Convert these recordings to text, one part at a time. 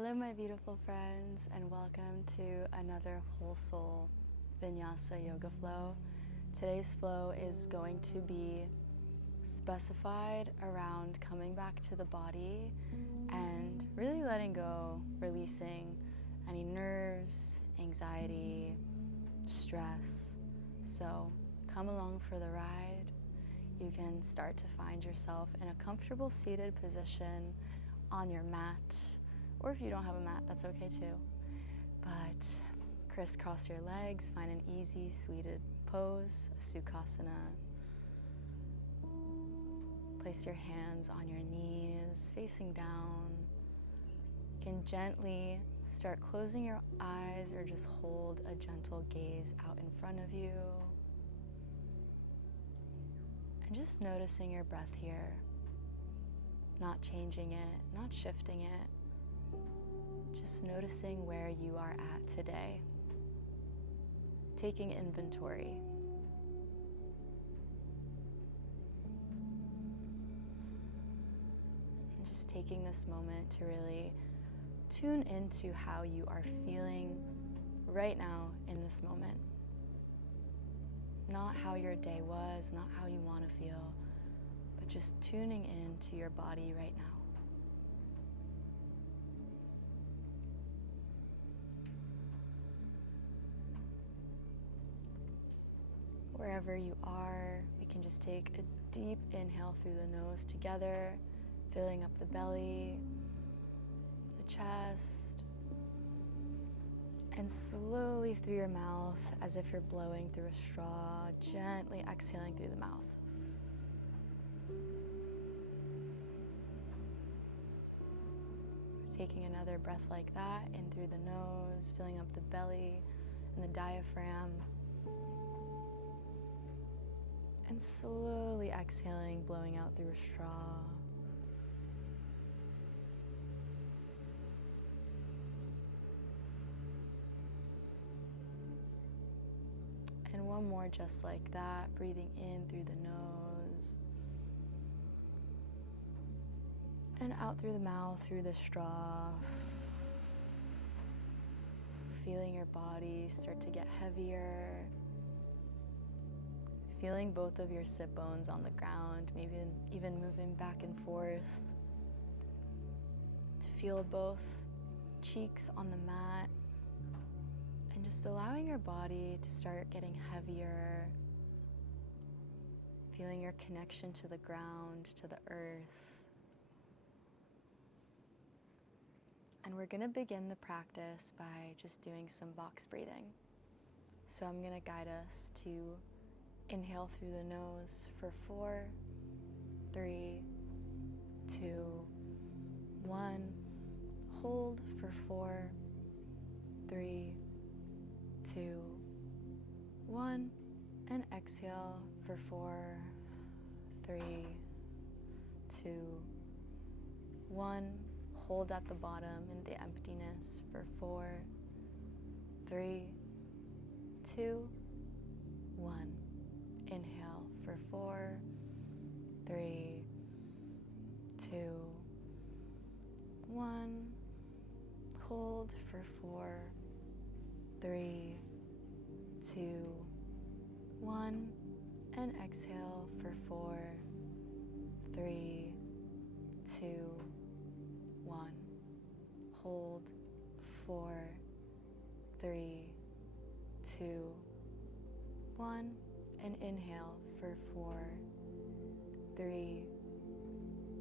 Hello, my beautiful friends, and welcome to another Whole Soul Vinyasa Yoga Flow. Today's flow is going to be specified around coming back to the body and really letting go, releasing any nerves, anxiety, stress. So come along for the ride. You can start to find yourself in a comfortable seated position on your mat. Or if you don't have a mat, that's okay too. But crisscross your legs, find an easy, seated pose, a Sukhasana. Place your hands on your knees, facing down. You can gently start closing your eyes or just hold a gentle gaze out in front of you. And just noticing your breath here, not changing it, not shifting it. Just noticing where you are at today, taking inventory. And just taking this moment to really tune into how you are feeling right now in this moment. Not how your day was, not how you want to feel, but just tuning into your body right now. Wherever you are, we can just take a deep inhale through the nose together, filling up the belly, the chest, and slowly through your mouth, as if you're blowing through a straw, gently exhaling through the mouth. Taking another breath like that, in through the nose, filling up the belly and the diaphragm. And slowly exhaling, blowing out through a straw. And one more just like that, breathing in through the nose. And out through the mouth, through the straw. Feeling your body start to get heavier. Feeling both of your sit bones on the ground, maybe even moving back and forth. To feel both cheeks on the mat. And just allowing your body to start getting heavier. Feeling your connection to the ground, to the earth. And we're going to begin the practice by just doing some box breathing. So I'm going to guide us to inhale through the nose for 4, 3, 2, 1. Hold for 4, 3, 2, 1. And exhale for 4, 3, 2, 1. Hold at the bottom in the emptiness for 4, 3, 2, 1. Inhale for 4, 3, 2, 1. Hold for 4, 3, 2, 1. And exhale for 4, 3, 2, 1. Hold 4, 3, 2, 1. And inhale for 4, 3,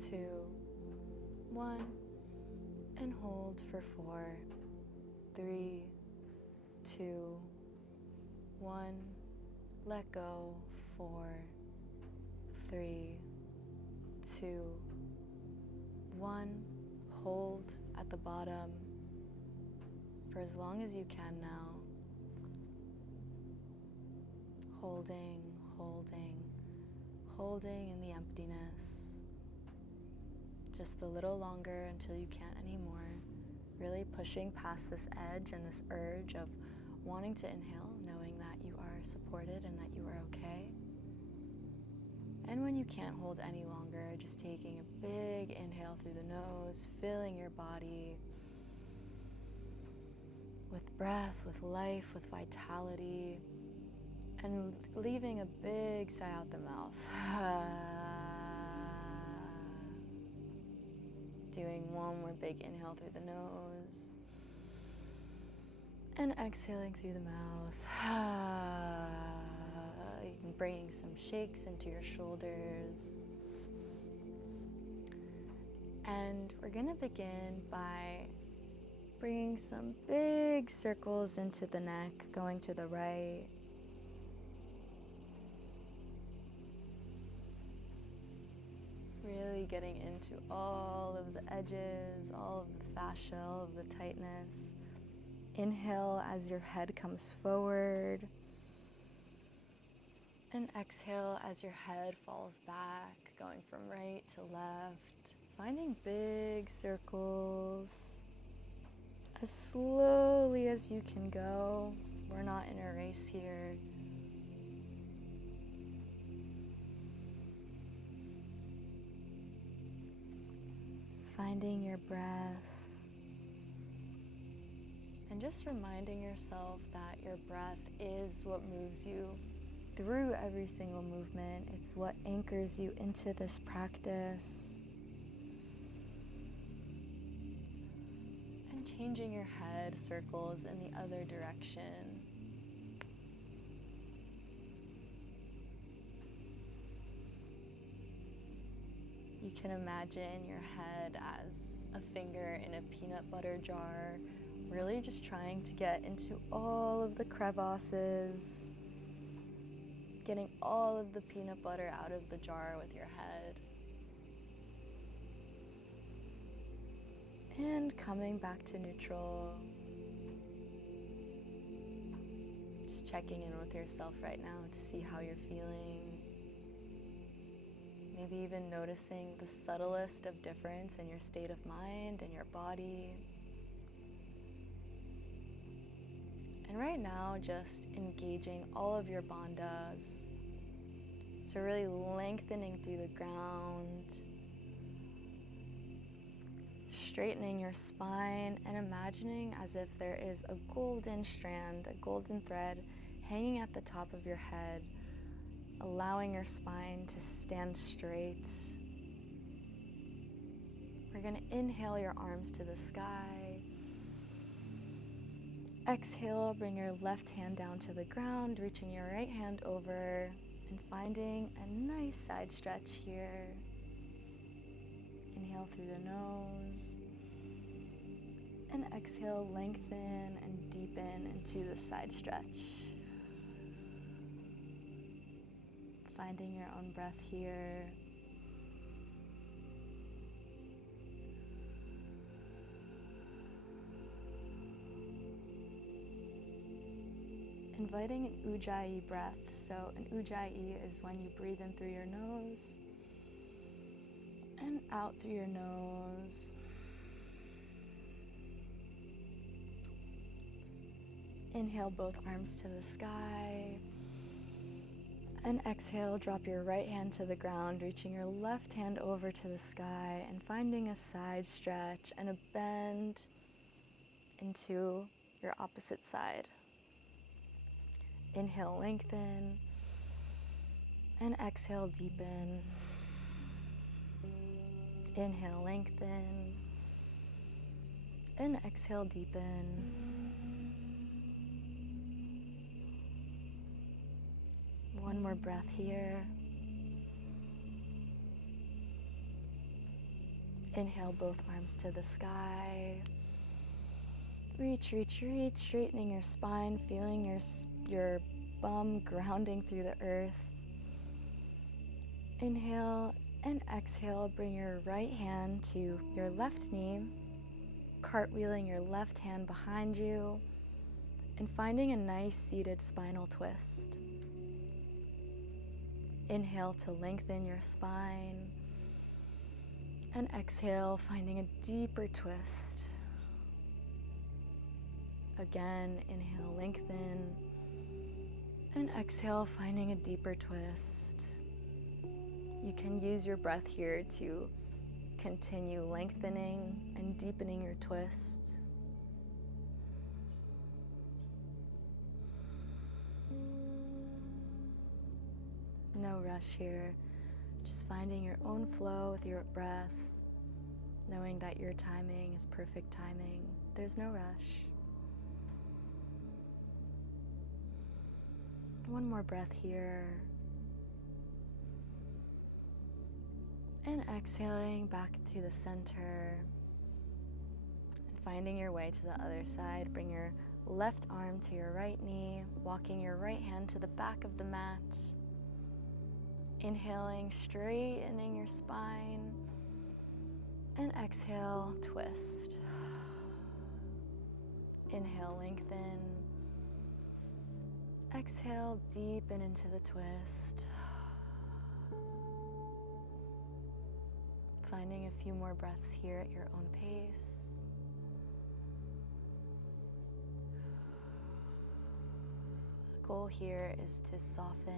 2, 1. And hold for 4, 3, 2, 1. Let go. 4, 3, 2, 1. Hold at the bottom for as long as you can now. Holding, holding, holding in the emptiness. Just a little longer until you can't anymore. Really pushing past this edge and this urge of wanting to inhale, knowing that you are supported and that you are okay. And when you can't hold any longer, just taking a big inhale through the nose, filling your body, with breath, with life, with vitality, and leaving a big sigh out the mouth. Doing one more big inhale through the nose and exhaling through the mouth. Bringing some shakes into your shoulders. And we're going to begin by bringing some big circles into the neck, going to the right. Really getting into all of the edges, all of the fascia, all of the tightness. Inhale as your head comes forward. And exhale as your head falls back, going from right to left. Finding big circles as slowly as you can go. We're not in a race here. Finding your breath. And just reminding yourself that your breath is what moves you through every single movement. It's what anchors you into this practice. And changing your head circles in the other direction. You can imagine your head as a finger in a peanut butter jar, really just trying to get into all of the crevasses, getting all of the peanut butter out of the jar with your head. And coming back to neutral. Just checking in with yourself right now to see how you're feeling. Maybe even noticing the subtlest of difference in your state of mind and your body. And right now, just engaging all of your bandhas. So really lengthening through the ground, straightening your spine, and imagining as if there is a golden strand, a golden thread hanging at the top of your head, allowing your spine to stand straight. We're going to inhale your arms to the sky. Exhale, bring your left hand down to the ground, reaching your right hand over and finding a nice side stretch here. Inhale through the nose. And exhale, lengthen and deepen into the side stretch. Finding your own breath here. Inviting an Ujjayi breath. So an Ujjayi is when you breathe in through your nose and out through your nose. Inhale both arms to the sky. And exhale, drop your right hand to the ground, reaching your left hand over to the sky and finding a side stretch and a bend into your opposite side. Inhale, lengthen, and exhale, deepen. Inhale, lengthen, and exhale, deepen. One more breath here. Inhale both arms to the sky. Reach, reach, reach, straightening your spine, feeling your bum grounding through the earth. Inhale and exhale, bring your right hand to your left knee, cartwheeling your left hand behind you, and finding a nice seated spinal twist. Inhale to lengthen your spine, and exhale, finding a deeper twist. Again, inhale, lengthen, and exhale, finding a deeper twist. You can use your breath here to continue lengthening and deepening your twists. rush here. Just finding your own flow with your breath, knowing that your timing is perfect timing. There's no rush. One more breath here. And exhaling back to the center. And finding your way to the other side. Bring your left arm to your right knee, walking your right hand to the back of the mat. Inhaling, straightening your spine. And exhale, twist. Inhale, lengthen. Exhale, deepen into the twist. Finding a few more breaths here at your own pace. The goal here is to soften,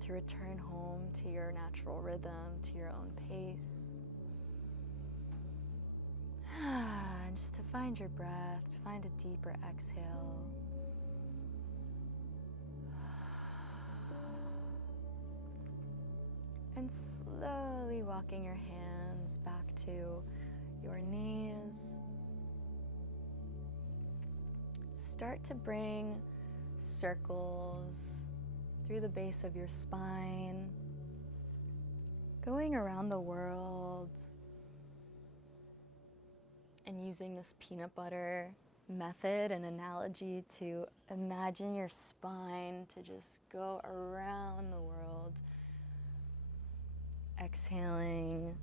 to return home to your natural rhythm, to your own pace. And just to find your breath, to find a deeper exhale. And slowly walking your hands back to your knees. Start to bring circles through the base of your spine, going around the world, and using this peanut butter method and analogy to imagine your spine to just go around the world. Exhaling,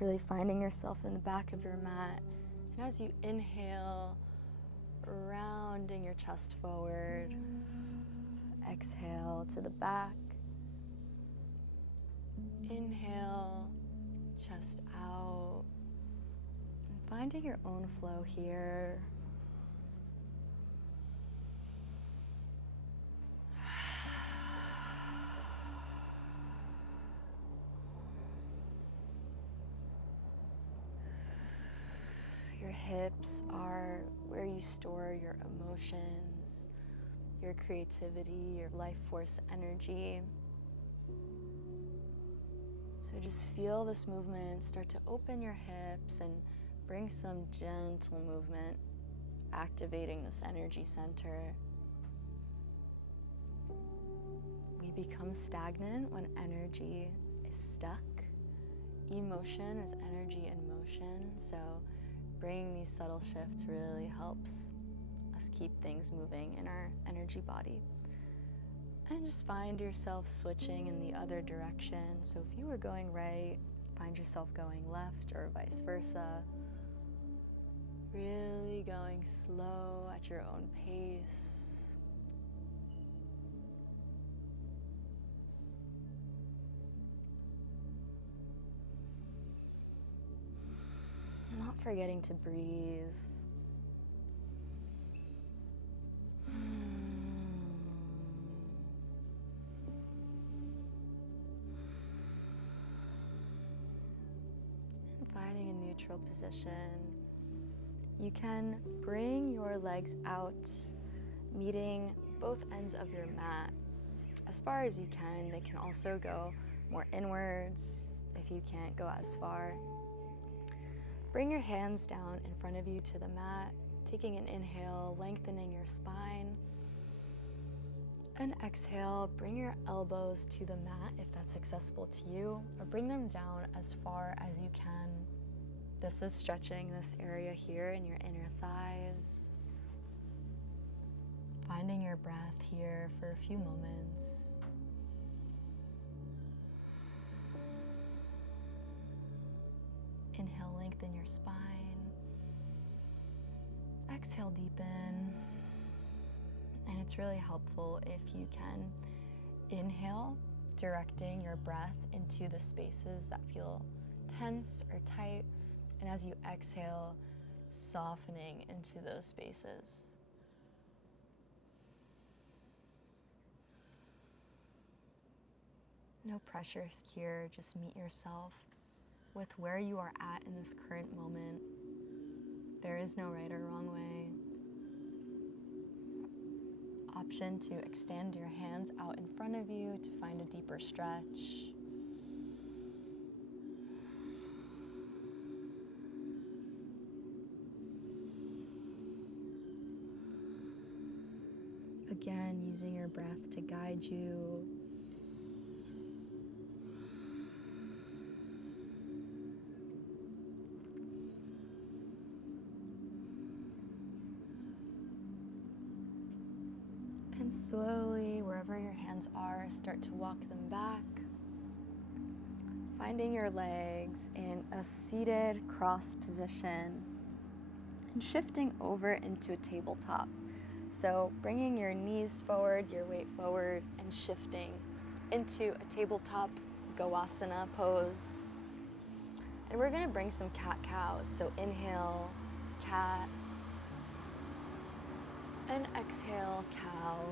really finding yourself in the back of your mat. And as you inhale, rounding your chest forward. Exhale to the back. Inhale, chest out. And finding your own flow here. Your hips are where you store your emotions, your creativity, your life force energy. So just feel this movement, start to open your hips and bring some gentle movement, activating this energy center. We become stagnant when energy is stuck. Emotion is energy in motion, so bringing these subtle shifts really helps us keep things moving in our energy body. And just find yourself switching in the other direction. So if you were going right, find yourself going left or vice versa. Really going slow at your own pace. Not forgetting to breathe. And finding a neutral position. You can bring your legs out, meeting both ends of your mat as far as you can. They can also go more inwards if you can't go as far. Bring your hands down in front of you to the mat, taking an inhale, lengthening your spine. An exhale, bring your elbows to the mat if that's accessible to you, or bring them down as far as you can. This is stretching this area here in your inner thighs. Finding your breath here for a few moments. Inhale, lengthen your spine. Exhale, deepen. And it's really helpful if you can inhale, directing your breath into the spaces that feel tense or tight. And as you exhale, softening into those spaces. No pressure here, just meet yourself with where you are at in this current moment. There is no right or wrong way. option to extend your hands out in front of you to find a deeper stretch. Again, using your breath to guide you. And slowly, wherever your hands are, start to walk them back. Finding your legs in a seated cross position and shifting over into a tabletop. So bringing your knees forward, your weight forward, and shifting into a tabletop Gawasana pose. And we're gonna bring some cat-cows. So inhale, cat, and exhale, cow.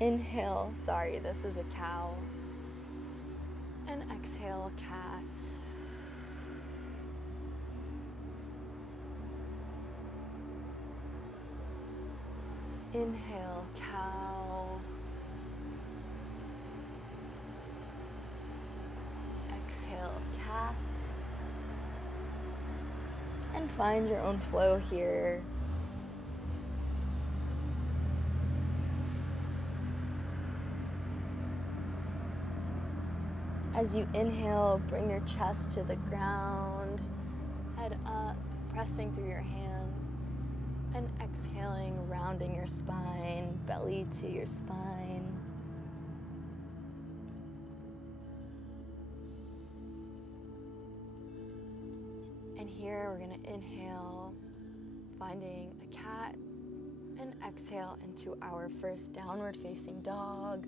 Inhale, this is a cow. And exhale, cat. Inhale, cow. Exhale, cat. And find your own flow here. As you inhale, bring your chest to the ground, head up, pressing through your hands, and exhaling, rounding your spine, belly to your spine. And here we're gonna inhale, finding a cat, and exhale into our first downward facing dog.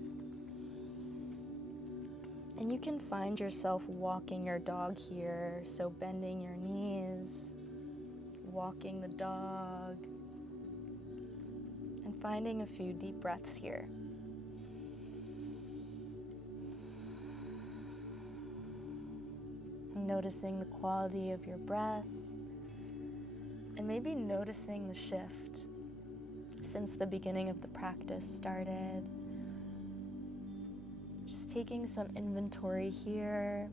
And you can find yourself walking your dog here, so bending your knees, walking the dog, and finding a few deep breaths here. Noticing the quality of your breath, and maybe noticing the shift since the beginning of the practice started. Just taking some inventory here.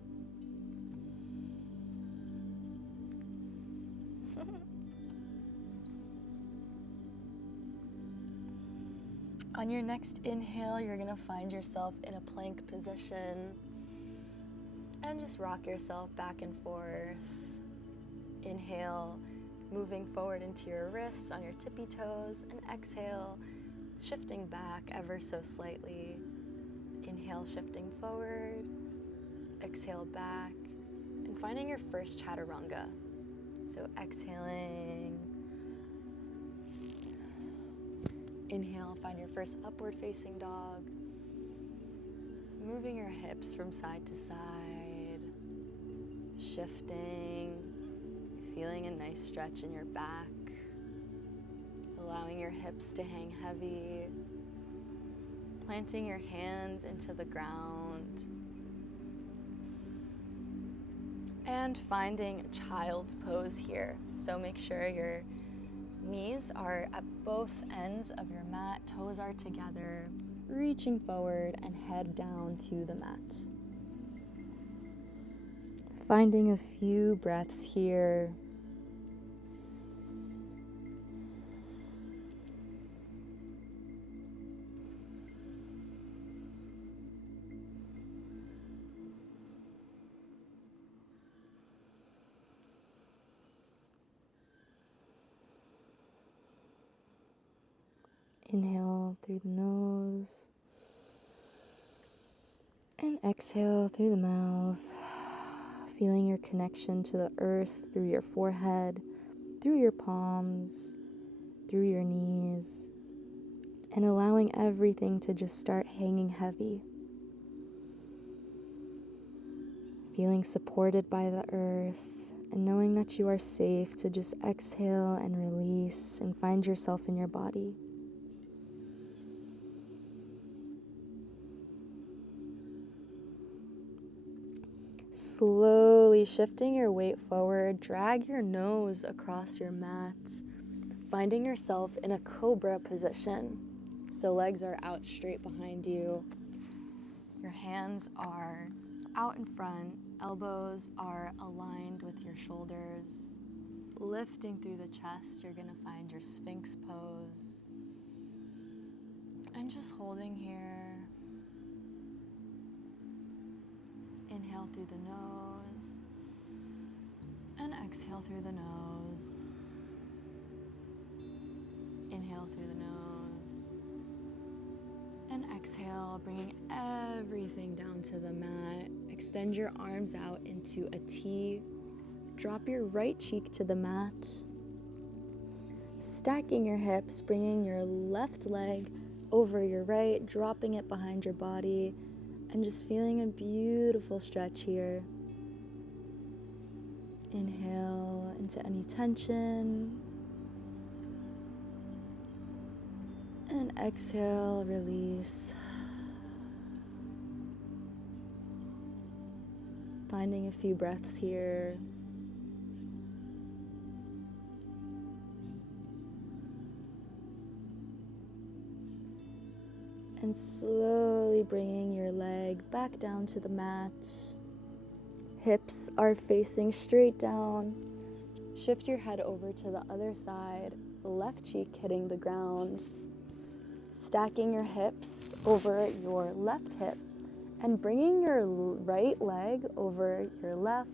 On your next inhale, you're gonna find yourself in a plank position and just rock yourself back and forth. Inhale, moving forward into your wrists on your tippy toes, and exhale, shifting back ever so slightly. Inhale, shifting forward, exhale back, and finding your first chaturanga. So exhaling, inhale, find your first upward facing dog, moving your hips from side to side, shifting, feeling a nice stretch in your back, allowing your hips to hang heavy, planting your hands into the ground, and finding child's pose here. So make sure your knees are at both ends of your mat, toes are together, reaching forward and head down to the mat. Finding a few breaths here. Inhale through the nose and exhale through the mouth, feeling your connection to the earth through your forehead, through your palms, through your knees, and allowing everything to just start hanging heavy. Feeling supported by the earth and knowing that you are safe to just exhale and release and find yourself in your body. Slowly slowly shifting your weight forward, drag your nose across your mat, finding yourself in a cobra position. So legs are out straight behind you. Your hands are out in front, elbows are aligned with your shoulders. Lifting through the chest, you're gonna find your Sphinx pose. And just holding here. Inhale through the nose. And exhale through the nose. Inhale through the nose. And exhale, bringing everything down to the mat. Extend your arms out into a T. Drop your right cheek to the mat. Stacking your hips, bringing your left leg over your right, dropping it behind your body, and just feeling a beautiful stretch here. Inhale into any tension. And exhale, release. Finding a few breaths here. And slowly bringing your leg back down to the mat. Hips are facing straight down. Shift your head over to the other side, left cheek hitting the ground. Stacking your hips over your left hip and bringing your right leg over your left.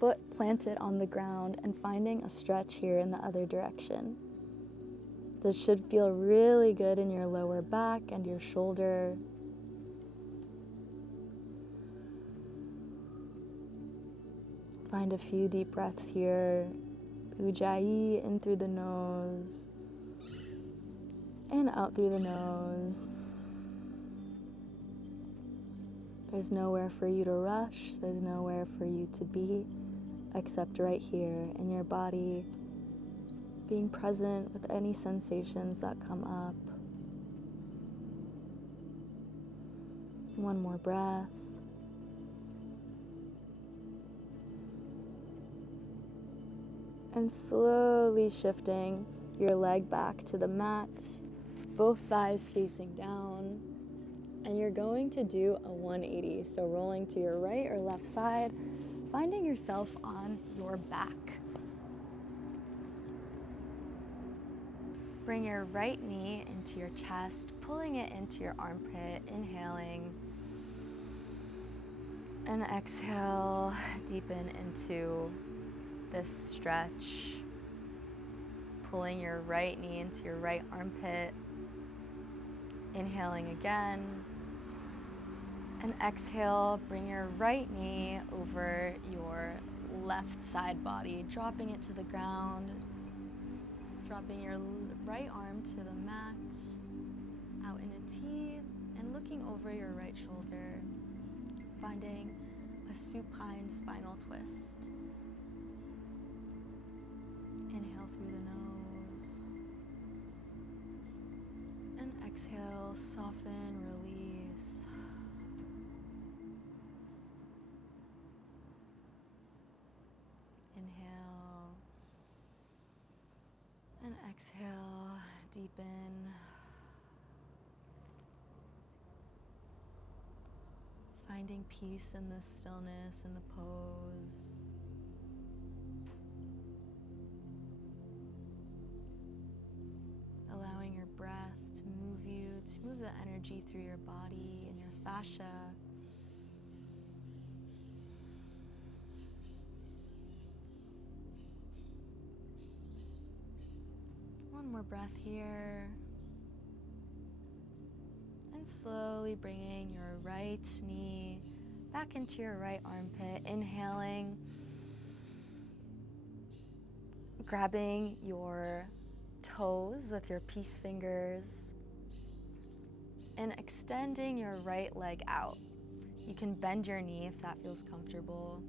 Foot planted on the ground and finding a stretch here in the other direction. This should feel really good in your lower back and your shoulder. Find a few deep breaths here. Ujjayi in through the nose and out through the nose. There's nowhere for you to rush. There's nowhere for you to be except right here in your body, being present with any sensations that come up. One more breath. And slowly shifting your leg back to the mat, both thighs facing down. And you're going to do a 180, so rolling to your right or left side, finding yourself on your back. Bring your right knee into your chest, pulling it into your armpit, inhaling. And exhale, deepen into this stretch. Pulling your right knee into your right armpit, inhaling again. And exhale, bring your right knee over your left side body, dropping it to the ground. Dropping your right arm to the mat, out in a T, and looking over your right shoulder, finding a supine spinal twist. Inhale through the nose, and exhale, soften, release. Inhale. And exhale, deepen. Finding peace in the stillness in the pose. Allowing your breath to move you, to move the energy through your body and your fascia. One more breath here. And slowly bringing your right knee back into your right armpit. Inhaling. Grabbing your toes with your peace fingers. And extending your right leg out. You can bend your knee if that feels comfortable.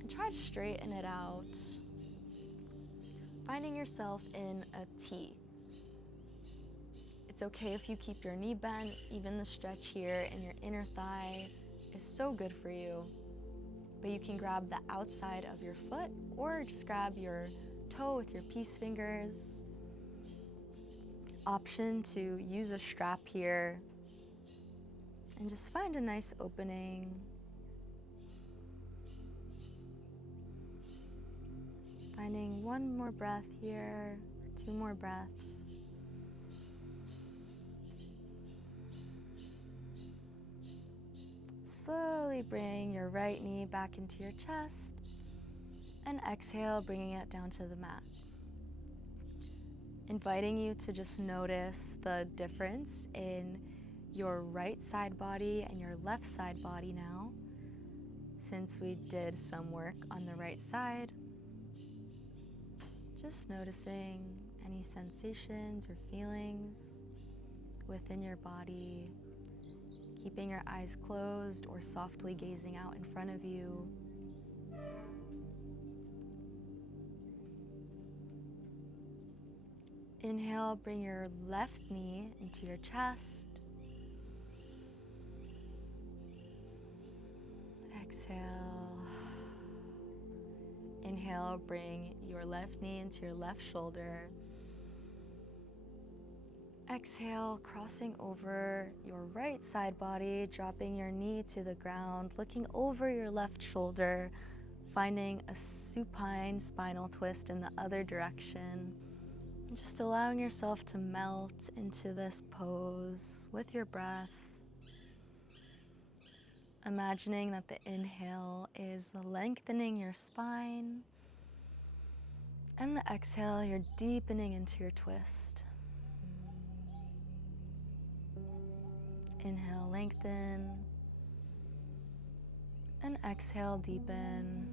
And try to straighten it out. Finding yourself in a T. It's okay if you keep your knee bent, even the stretch here in your inner thigh is so good for you. but you can grab the outside of your foot or just grab your toe with your peace fingers. Option to use a strap here and just find a nice opening. Finding one more breath here, 2 more breaths. Slowly bring your right knee back into your chest and exhale, bringing it down to the mat. Inviting you to just notice the difference in your right side body and your left side body now, since we did some work on the right side. Just noticing any sensations or feelings within your body, keeping your eyes closed or softly gazing out in front of you. Inhale, bring your left knee into your chest. Exhale. Inhale, bring your left knee into your left shoulder. Exhale, crossing over your right side body, dropping your knee to the ground, looking over your left shoulder, finding a supine spinal twist in the other direction. Just allowing yourself to melt into this pose with your breath. Imagining that the inhale is lengthening your spine, and the exhale, you're deepening into your twist. Inhale, lengthen, and exhale, deepen.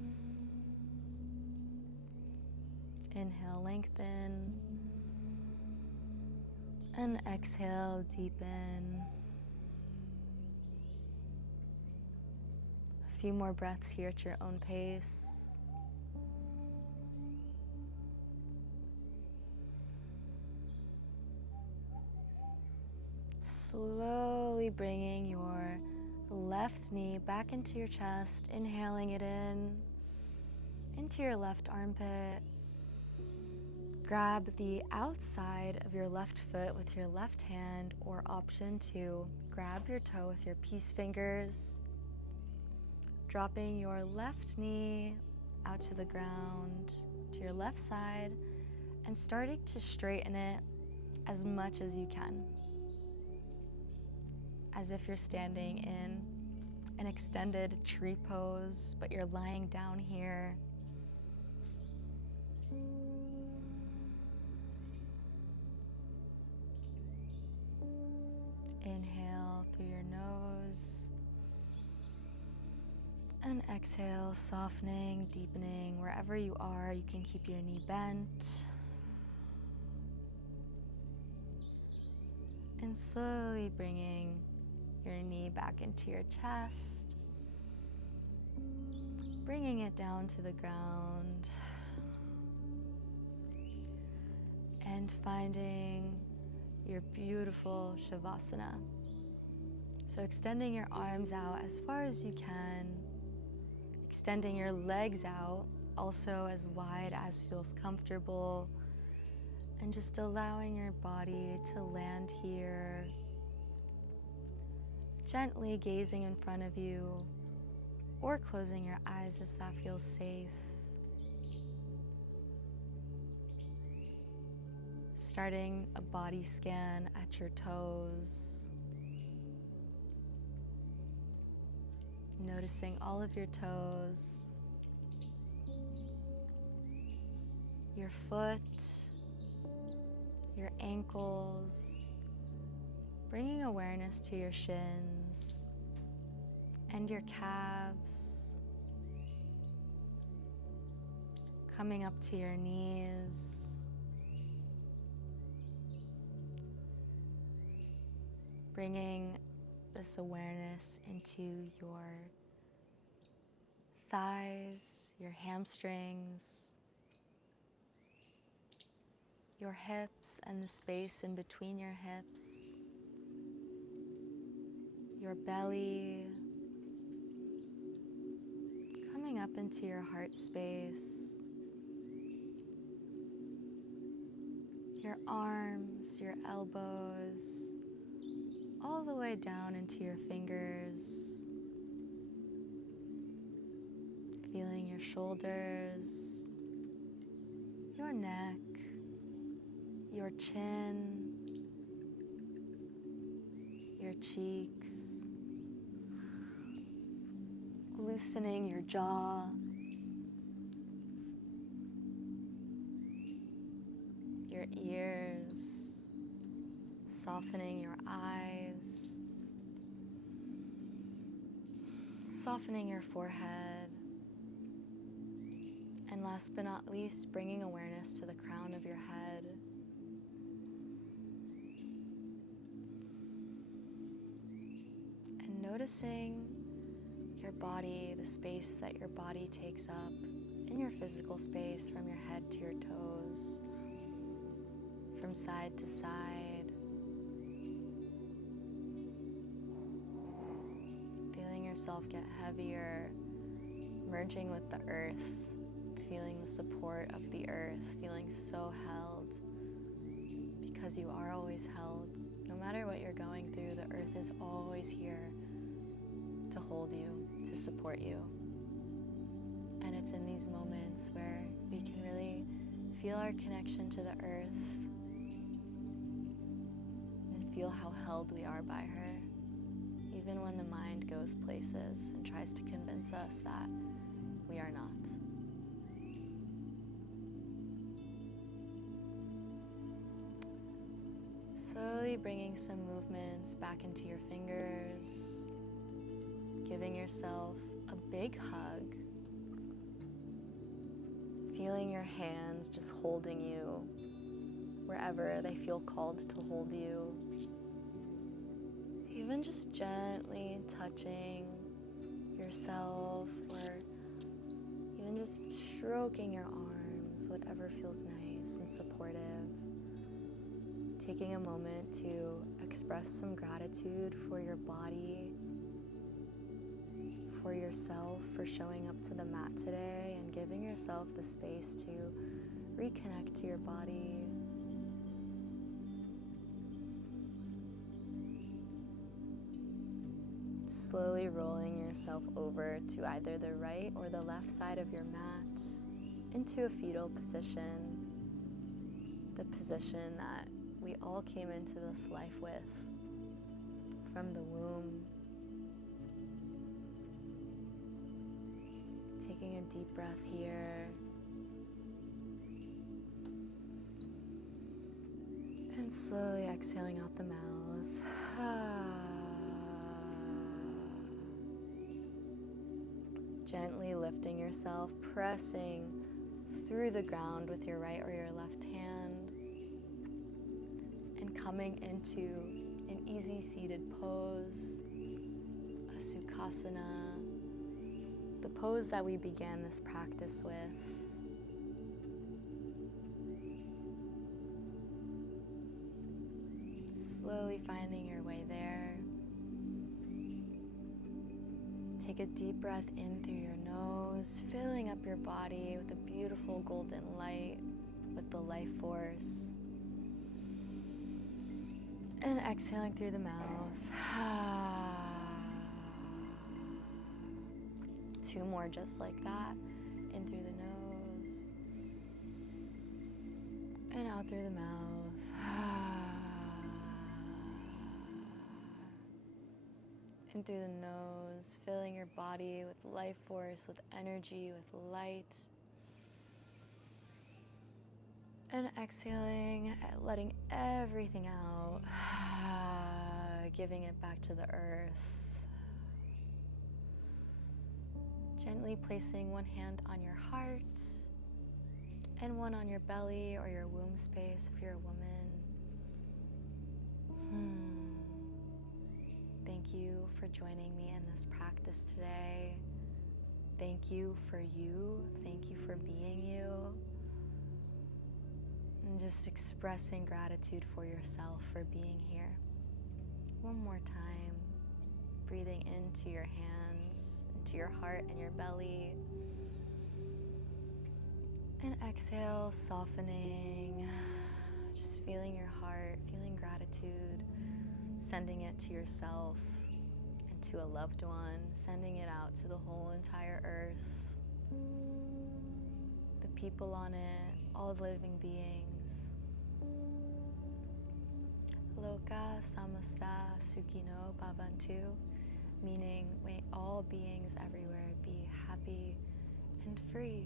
Inhale, lengthen, and exhale, deepen. A few more breaths here at your own pace. Slowly bringing your left knee back into your chest, inhaling it in, into your left armpit. Grab the outside of your left foot with your left hand, or option to grab your toe with your peace fingers, dropping your left knee out to the ground to your left side and starting to straighten it as much as you can, as if you're standing in an extended tree pose, but you're lying down here. Inhale through your nose and exhale, softening, deepening. Wherever you are, you can keep your knee bent. And slowly bringing your knee back into your chest, bringing it down to the ground, and finding your beautiful Shavasana. So extending your arms out as far as you can, extending your legs out also as wide as feels comfortable, and just allowing your body to land here, gently gazing in front of you or closing your eyes if that feels safe. Starting a body scan at your toes. Noticing all of your toes, your foot, your ankles, bringing awareness to your shins and your calves, coming up to your knees, bringing this awareness into your thighs, your hamstrings, your hips and the space in between your hips, your belly, coming up into your heart space, your arms, your elbows, all the way down into your fingers, feeling your shoulders, your neck, your chin, your cheeks, loosening your jaw, your ears, softening your eyes, softening your forehead, and last but not least, bringing awareness to the crown of your head. And noticing your body, the space that your body takes up in your physical space from your head to your toes, from side to side. Feeling yourself get heavier, merging with the earth, feeling the support of the earth, feeling so held, because you are always held. No matter what you're going through, the earth is always here to hold you, to support you. And it's in these moments where we can really feel our connection to the earth and feel how held we are by her, even when the mind goes places and tries to convince us that we are not. Slowly bringing some movements back into your fingers, giving yourself a big hug, feeling your hands just holding you wherever they feel called to hold you. Even just gently touching yourself, or even just stroking your arms, whatever feels nice and supportive. Taking a moment to express some gratitude for your body, for yourself, for showing up to the mat today, and giving yourself the space to reconnect to your body. Slowly rolling yourself over to either the right or the left side of your mat into a fetal position, the position that we all came into this life with from the womb. Taking a deep breath here. And slowly exhaling out the mouth. Gently lifting yourself, pressing through the ground with your right or your left hand, and coming into an easy seated pose, a Sukhasana, the pose that we began this practice with. Slowly finding your way there. Take a deep breath in through your nose, filling up your body with a beautiful golden light, with the life force. And exhaling through the mouth. 2 more just like that. In through the nose. And out through the mouth. In through the nose, filling your body with life force, with energy, with light. And exhaling, letting everything out, giving it back to the earth. Gently placing one hand on your heart and one on your belly or your womb space if you're a woman. Thank you for joining me in this practice today. Thank you for you. Thank you for being you. And just expressing gratitude for yourself for being here. One more time, breathing into your hands, into your heart and your belly. And exhale, softening, just feeling your heart, feeling gratitude, sending it to yourself and to a loved one, sending it out to the whole entire earth, the people on it, all living beings. Loka samasta sukhino bhavantu, meaning may all beings everywhere be happy and free.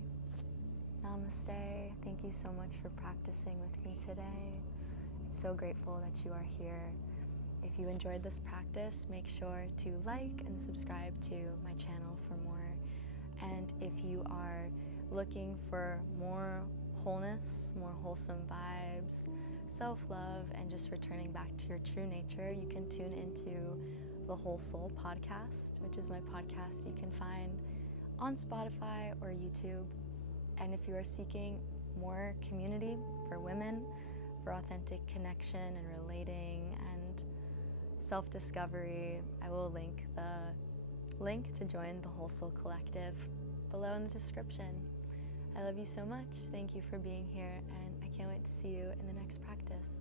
Namaste. Thank you so much for practicing with me today. I'm so grateful that you are here. If you enjoyed this practice, make sure to like and subscribe to my channel for more. And if you are looking for more wholeness, more wholesome vibes, self-love, and just returning back to your true nature, you can tune into the Whole Soul podcast, which is my podcast you can find on Spotify or YouTube. And if you are seeking more community for women, for authentic connection and relating and self-discovery, I will link the link to join the Whole Soul Collective below in the description. I love you so much. Thank you for being here, and I can't wait to see you in the next practice.